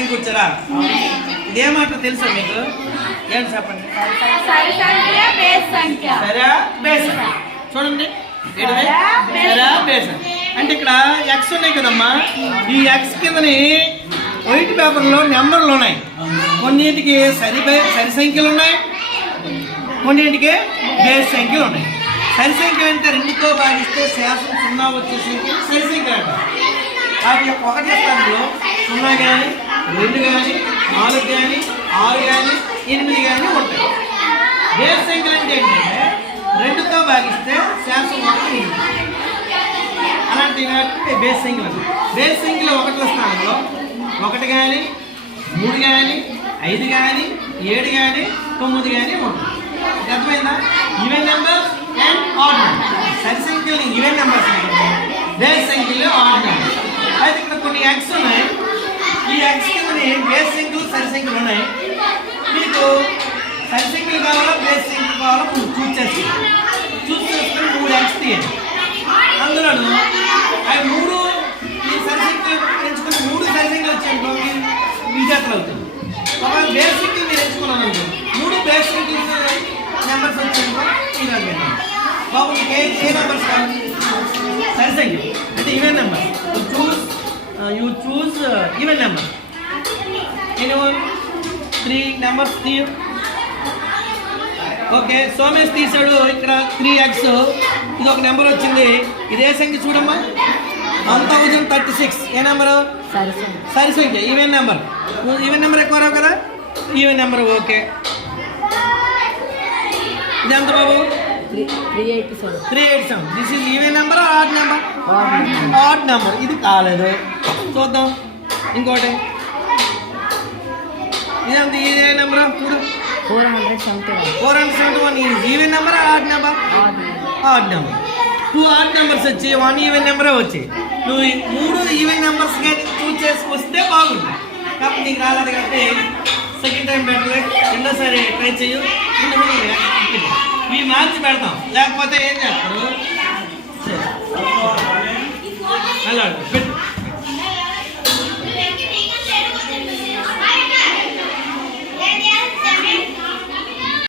అడ్డం కూర్చోరా ఇదేమాట తెలుసా మీకు? ఏంటి చెప్పండి? సరి సంఖ్య బేస్ సంఖ్య సరే బేసన్ చూడండి? సరే బేసన్. అంటే ఇక్కడ ఎక్స్ ఉన్నాయి కదమ్మా. ఈ ఎక్స్ కిందని వైట్ పేపర్లో నెంబర్లు ఉన్నాయి. కొన్నింటికి సరి సరి సంఖ్యలు ఉన్నాయి. కొన్నింటికి బేస్ సంఖ్యలు ఉన్నాయి. సరి సంఖ్యలు అంటే రెండుతో భాగిస్తే శాసనం సున్నా వచ్చే సంఖ్య సరి సంఖ్యలు అంటారు. వాటి యొక్క ఒకటి స్థానంలో సున్నా కానీ రెండు కానీ నాలుగు కానీ ఆరు కానీ ఎనిమిది కానీ ఉంటాయి. బేస్ సంఖ్యలు అంటే ఏంటంటే రెండుతో భాగిస్తే శాంసంగ్ ఒకటి అలాంటివి కాబట్టి బేస్ సంఖ్యలు. బేస్ సంఖ్యలు ఒకటి స్థానంలో ఒకటి కానీ మూడు కానీ ఐదు కానీ ఏడు కానీ తొమ్మిది కానీ ఉంటుంది అర్థమైందా? Even numbers and odd number సరి సంఖ్యలు ఈవెన్ నెంబర్స్ బేస్ సంఖ్యలు ఆడ్ అయితే ఇక్కడ కొన్ని యాక్స్ ఉన్నాయి. ఈ ఎగ్స్ కిందని బేస్ సంఖ్యలు సరి సంఖ్యలు ఉన్నాయి. మీకు సరి సంఖ్యలు కావాలా బేస్ సంఖ్యలు కావాలా మీరు చూస్ చేసి. చూస్ చేసుకుని మూడు ఎగ్స్ తీయండి. అందులో అవి మూడు ఈ సరి సంఖ్యలు ఎంచుకుని మూడు సరి సంఖ్యలు వచ్చాయనుకో మీరు విజేతలు అవుతుంది. ఒకవేళ బేస్ సంఖ్యలు మీరు ఎంచుకున్నాను అనుకో మూడు బేస్ సంఖ్యలు నెంబర్స్ వచ్చాయనుకో మీరు అది బాబు మీకు ఏ ఏ నెంబర్స్ కావాలి? సరి సంఖ్య అంటే ఇవే number you choose you choose even number. Any one three numbers three okay Somesh తీసాడు ఇక్కడ త్రీ ఎక్స్ ఇది ఒక నెంబర్ వచ్చింది. ఇదే సంఖ్య చూడమ్మా? వన్ థౌజండ్ థర్టీ సిక్స్ ఏ నెంబరు సరి సంఖ్య సరి సంఖ్య ఈవెన్ నెంబర్ ఈవెన్ నెంబర్ ఎక్కువ రావు కదా? ఈవెన్ నెంబర్ ఓకే ఇది ఎంత బాబు? Three three eighty seven three eight seven this is even number odd number odd number ఇది కాలేదు. చూద్దాం. ఇంకోటి. ఇదంత ఇదే నెంబర్? చూడు. Four hundred seventy one. Four hundred seventy one. Even number odd number? Odd number. Two odd numbers వచ్చి one even నెంబరే వచ్చాయి. నువ్వు మూడు ఈవెన్ నెంబర్స్ కానీ చూస్ చేసి వస్తే బాగుంది కాబట్టి నీకు రాలేదు కాబట్టి సెకండ్ టైం పెట్టలే. రెండోసారి ట్రై చేయు ఇవి మార్చి పెడతాం. లేకపోతే ఏం చేస్తారు అలా